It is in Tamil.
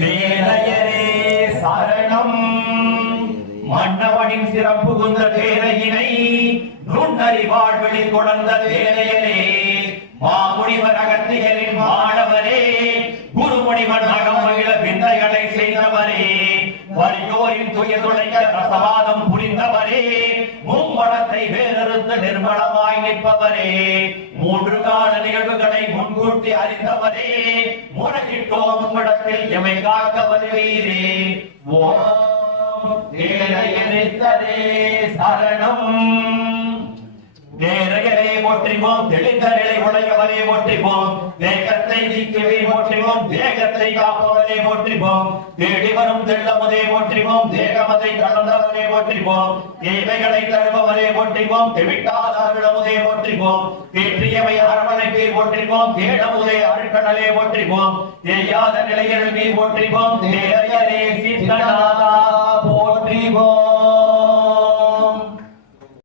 வேலையரே சரணம். மன்னவனின் சிறப்பு குந்த வேலையினை நுண்ணறிவாழ்வெளி கொடர்ந்த வேலையரே மாமுனிவர் அகத்தியரின் மாணவரே குருமுனிவன் அகமகிழ விந்தைகளை செய்தவரே வலியோரின் துயதுடைக்க ரசவாதம் புரிந்தவரே மும்மடத்தை வேறறுத்து நிர்மலமாய் நிற்பவரே மூன்று கால நிகழ்வுகளை முன்கூட்டி அறிந்தவரே முறையிட்டோம் உம்மிடத்தில் எமை காக்க வருவீரே. ஓம் வேலையரே சரணம். நேரையரே போற்றிவோம், தெளிந்தரே உடையவரே போற்றிவோம், தேகத்தை நீக்கவே போற்றிவோம், தேகத்தை காப்பவரே போற்றிவோம், தேடி வரும் தெள்ளமுதே போற்றிவோம், தேகமதை கடந்தவரே போற்றிவோம், தேவைகளை தருபவரே போற்றிவோம், தெவிட்டாதமுதே போற்றிவோம், தேற்றியவை அரவணைப்பே போற்றிவோம், தேடமுதே அருட்கடலே போற்றிவோம், தேயாத நிலையருமே போற்றிவோம், நேரையரே சித்தநாதா